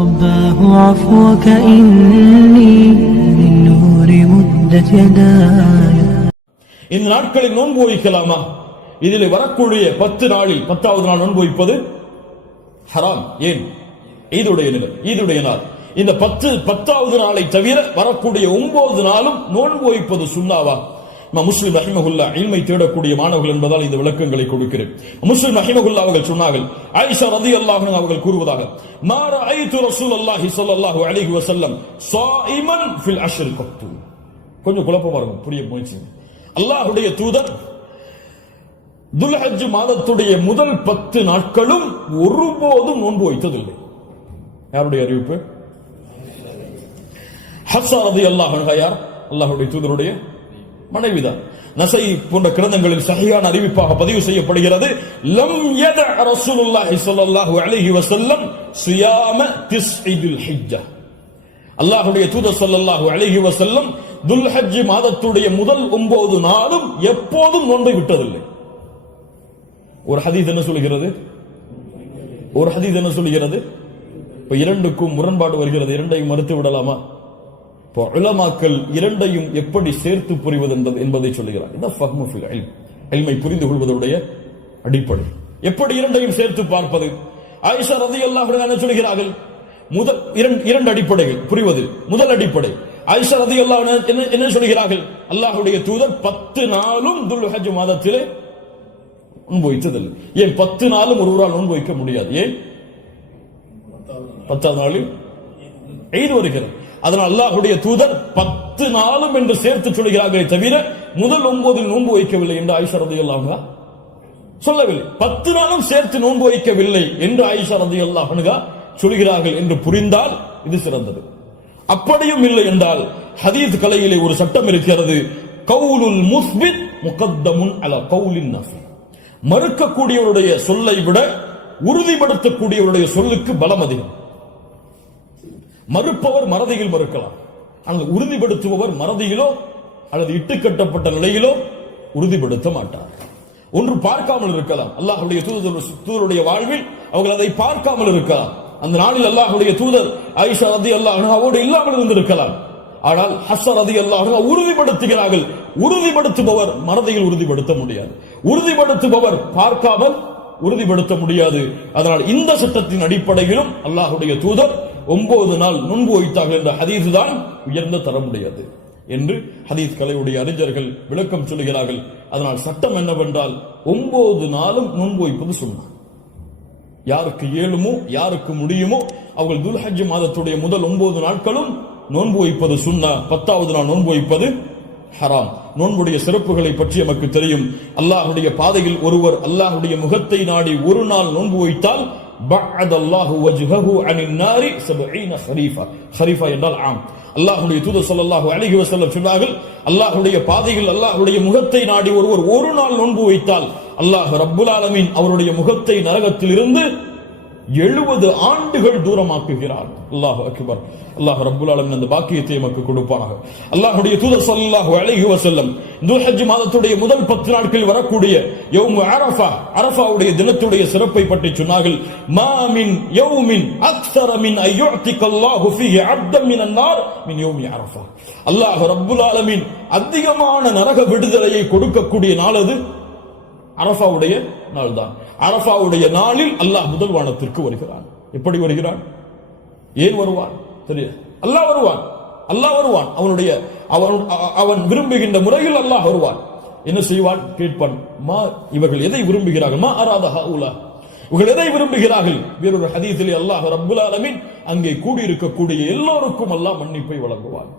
رباه عفوك إني من نور مدت يداي. இந்த நாட்களில் நோன்பு வைக்கலாமா? இதில் வரக்கூடிய 10 நாளில் 10வது நாள் நோன்பு வைப்பது ஹராம். ஏன்? ஈதுடைய நாள். இந்த 10வது நாளை தவிர வரக்கூடிய 9 நாளும் நோன்பு வைப்பது சுன்னாவா? முஸ்லிம் ரஹிமஹுல்லா இல்மை தேடக்கூடிய மாணவர்கள் என்பதால் இந்த விளக்கங்களை கொடுக்கிறேன். முஸ்லிம் ரஹிமஹுல்லா அவர்கள் சொன்னார்கள், ஆயிஷா ரலியல்லாஹு அன்ஹா அவர்கள் கூறுவதாக, மா ரஅய்து ரசூலுல்லாஹி ஸல்லல்லாஹு அலைஹி வஸல்லம் ஸாயிமன் ஃபில் அஷ்ர் கத்து. கொஞ்சம் குழப்பமா இருக்கும், புரிய முயற்சி. அல்லாஹ்வுடைய தூதர் துல்ஹஜ் மாதத்துடைய முதல் 10 நாட்களும் ஒருபோதும் நோன்பு வைத்ததில்லை. யாருடைய அறிவிப்பு? ஹப்ஸா ரலியல்லாஹு அன்ஹா யார்? அல்லாஹ்வுடைய தூதருடைய மனைவிதான். நஸை போன்ற கிரந்தங்களில் சஹீஹான அறிவிப்பாக பதிவு செய்யப்படுகிறது, லம் யத ரசூலுல்லாஹி ஸல்லல்லாஹு அலைஹி வஸல்லம் ஸியாம திஸ்இல் ஹிஜ்ஜா. அல்லாஹ்வுடைய தூதர் ஸல்லல்லாஹு அலைஹி வஸல்லம் துல்ஹஜ் மாதத்துடைய முதல் 9 நாளும் எப்போதும் நோன்பை விட்டதில்லை. ஒரு ஹதீஸ் என்ன சொல்கிறது? இப்ப இரண்டுக்கும் முரண்பாடு வருகிறது. இரண்டையும் மறுத்து விடலாமா? இப்போ உலமாக்கள் இரண்டையும் எப்படி சேர்த்து புரிவது என்பதை சொல்லுகிறார். இதான் ஃபஹ்மு ஃபில் இல்ம், இல்மை புரிந்து கொள்வதுடைய அடிப்படை. எப்படி இரண்டையும் சேர்த்து பார்ப்பது? ஆயிஷா ரலியல்லாஹு அன்ஹா என்ன சொல்கிறார்கள்? முதல் இரண்டு அடிப்படைகள் புரிவது. முதல் அடிப்படை, ஆயிஷா ரலியல்லாஹு அன்ஹா என்ன சொல்கிறார்கள்? அல்லாஹ்வுடைய தூதர் 10 நாளும் துல்ஹஜ் மாதத்திலே நோன்பு வைத்ததில்லை. ஏன் 10 நாளும் ஒருவரால் நோன்பு வைக்க முடியாது? ஏன்? 10வது நாளில் ஈத் வருகிறது. அதனால் அல்லாஹ்வுடைய தூதர் 10 நாளும் என்று சேர்த்து சொல்கிறார்களே தவிர முதல் 9 நோன்பு வைக்கவில்லை என்று ஆயிஷா ரலியல்லாஹு அன்ஹா சொல்லவில்லை. 10 நாளும் சேர்த்து நோன்பு வைக்கவில்லை என்று ஆயிஷா ரலியல்லாஹு அன்ஹா சொல்கிறார்கள் என்று புரிந்தால் இது சிறந்தது. அப்படியும் இல்லை என்றால் ஹதீஸ் கலையிலே ஒரு சட்டம் இருக்கிறது, கவுலுல் முஸ்பித் முகத்தமுன் அலா கவுலின் நஃபி. மறுக்கக்கூடியவருடைய சொல்லை விட உறுதிப்படுத்தக்கூடியவருடைய சொல்லுக்கு பலம் அதிகம். மறுப்பவர் மறதியில் மறுக்கலாம், ஆனால் உறுதிப்படுத்துபவர் மறதியிலோ அல்லது இட்டுக்கட்டப்பட்ட நிலையிலோ உறுதிப்படுத்த மாட்டார். ஒன்று பார்க்காமல் இருக்கலாம். அல்லாஹ்வுடைய தூதருடைய வாழ்வில் அவர்கள் அதை பார்க்காமல் இருக்கலாம். அந்த நாளில் அல்லாஹ்வுடைய தூதர் ஆயிஷா ரலியல்லாஹு அன்ஹாவோடு இல்லாமல் இருந்திருக்கலாம். ஆனால் ஹஃப்ஸா ரலியல்லாஹு அன்ஹா உறுதிப்படுத்துகிறார்கள். உறுதிப்படுத்துபவர் மறதியில் உறுதிப்படுத்த முடியாது, உறுதிப்படுத்துபவர் பார்க்காமல் உறுதிப்படுத்த முடியாது. அதனால் இந்த சட்டத்தின் அடிப்படையிலும் அல்லாஹ்வுடைய தூதர் 9 நாள் நோன்பு வைத்தார்கள் என்ற ஹதீஸ் தான் உயர்ந்த தரமுடையது என்று ஹதீஸ் கலையுடைய அறிஞர்கள் விளக்கம் சொல்கிறார்கள். அதனால் சட்டம் என்னவென்றால் 9 நாளும் நோன்பு வைப்பது சுன்னா. யாருக்கு இயலுமோ யாருக்கு முடியுமோ அவர்கள் துல்ஹஜ் மாதத்துடைய முதல் 9 நாட்களும் நோன்பு வைப்பது சுன்னா. 10வது நாள் நோன்பு வைப்பது ஹராம். நோன்புடைய சிறப்புகளை பற்றி நமக்கு தெரியும். அல்லாஹ்வுடைய பாதையில் ஒருவர் அல்லாஹ்வுடைய முகத்தை நாடி ஒரு நாள் நோன்பு வைத்தால் பஅத அல்லாஹு வஜ்ஹஹு அனின் நாரி 70 ஹரீஃபா. ஹரீஃபா என்றால் ஆம். அல்லாஹ்வுடைய தூதர் ஸல்லல்லாஹு அலைஹி வஸல்லம் சொன்னார்கள், அல்லாஹ்வுடைய பாதையில் அல்லாஹ்வுடைய முகத்தை நாடி ஒருவர் ஒரு நாள் நோன்பு வைத்தால் அல்லாஹ் ரப்புல் ஆலமீன் அவருடைய முகத்தை நரகத்தில் இருந்து 70 ஆண்டுகள் தூரமாக்குகிறார். அல்லாஹு அக்பர். அல்லாஹ் ரப்புல் ஆலமீன் அந்த பாக்கியத்தை நமக்கு கொடுப்பானாக. அல்லாஹ்வுடைய தூதர் ஸல்லல்லாஹு அலைஹி வஸல்லம் துல்ஹஜ் மாதத்துடைய முதல் 10 நாட்களில் வரக்கூடிய யௌம் அரஃபா, அரஃபாவுடைய தினத்துடைய சிறப்பை பற்றி சொன்னார்கள். மா மின் யௌமின் அக்ஸர மின் அய்யுதிக அல்லாஹு ஃபீஹி அப்தன் மினன் நார் மின் யௌமி அரஃபா. அல்லாஹ் ரப்புல் ஆலமீன் அதிகமான நரக விடுதலையை கொடுக்கக்கூடிய நாள் அது அரஃபாவுடைய நாள் தான். அரஃபாவுடைய நாளில் அல்லாஹ் முதல் வானத்திற்கு வருகிறான். எப்படி வருகிறான்? ஏன் வருவான் தெரியாது. அல்லாஹ் வருவான். அவன் விரும்புகின்ற முறையில் அல்லாஹ் வருவான். என்ன செய்வான்? கேட்பான், மா இவர்கள் எதை விரும்புகிறார்கள்? மா அராத ஹவுலா, இவர்கள் எதை விரும்புகிறார்கள்? வேறொரு ஹதீஸிலே அல்லாஹ் ரப்புல் ஆலமீன் அங்கே கூடியிருக்கக்கூடிய எல்லோருக்கும் அல்லாஹ் மன்னிப்பை வழங்குவான்.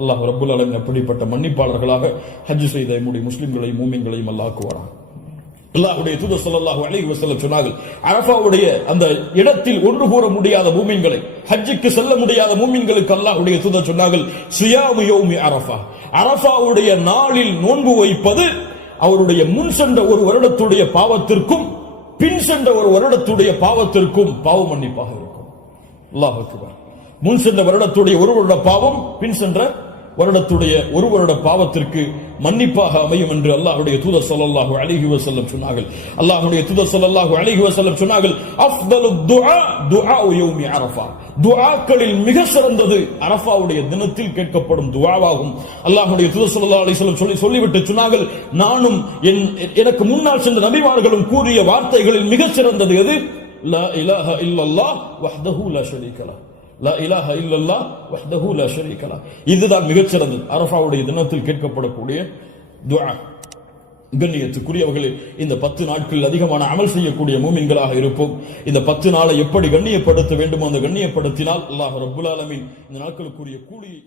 அல்லாஹ் ரப்புல் ஆலமீன் அப்படிப்பட்ட மன்னிப்பாளர்களாக ஹஜ் செய்த நம்முடைய முஸ்லிம்களையும் மூமின்களையும் அல்லாஹ் ஆக்குவாராக. அல்லாஹ்வுடைய தூதர் ஸல்லல்லாஹு அலைஹி வஸல்லம் சொன்னார்கள், அரஃபாவுடைய அந்த இடத்தில் ஒன்று கூற முடியாத மூமின்களை, ஹஜ்ஜுக்கு செல்ல முடியாத மூமின்களுக்கு அல்லாஹ்வுடைய தூதர் சொன்னார்கள், ஸியாமு யௌமி அரஃபா. அரஃபாவுடைய நாளில் நோன்பு வைப்பது அவருடைய முன் சென்ற ஒரு வருடத்துடைய பாவத்திற்கும் பின் சென்ற ஒரு வருடத்துடைய பாவத்திற்கும் பாவ மன்னிப்பாக இருக்கும். அல்லாஹ் அக்பர். முன் சென்ற வருடத்துடைய ஒரு வருட பாவம், பின் சென்ற வருடத்துடைய ஒரு வருட பாவத்திற்கு மன்னிப்பாக அமையும் என்று அல்லாஹ்வுடைய தூதர் ஸல்லல்லாஹு அலைஹி வஸல்லம் சொன்னார்கள். அல்லாஹ்வுடைய தூதர் ஸல்லல்லாஹு அலைஹி வஸல்லம் சொன்னார்கள், அஃதலுத் துஆ துஆஉ யௌமி அரஃபா. துஆக்களில் மிக சிறந்தது அரஃபாவுடைய தினத்தில் கேட்கப்படும் துஆவாகும். அல்லாஹ்வுடைய தூதர் ஸல்லல்லாஹு அலைஹி வஸல்லம் சொல்லிவிட்டு சொன்னார்கள், நானும் எனக்கு முன்னால் சென்ற நபிமார்களும் கூறிய வார்த்தைகளில் மிக சிறந்தது எது? லா இலாஹ இல்லல்லாஹ் வஹ்தஹு லா ஷரீக லஹ். லா இலாஹ இல்லல்லாஹ் வஹ்தஹு லா ஷரீக லஹ். இதுதான் மிகச்சிறந்தது அரஃபாவுடைய தினத்தில் கேட்கப்படக்கூடிய துஆ. கண்ணியத்துக்குரியவர்களே, இந்த 10 நாட்களில் அதிகமான அமல் செய்யக்கூடிய மூமின்களாக இருப்போம். இந்த 10 நாளை எப்படி கண்ணியப்படுத்த வேண்டுமோ அந்த கண்ணியப்படுத்தினால் அல்லாஹ் ரப்புல் ஆலமீன் இந்த நாட்களுக்குரிய கூலியை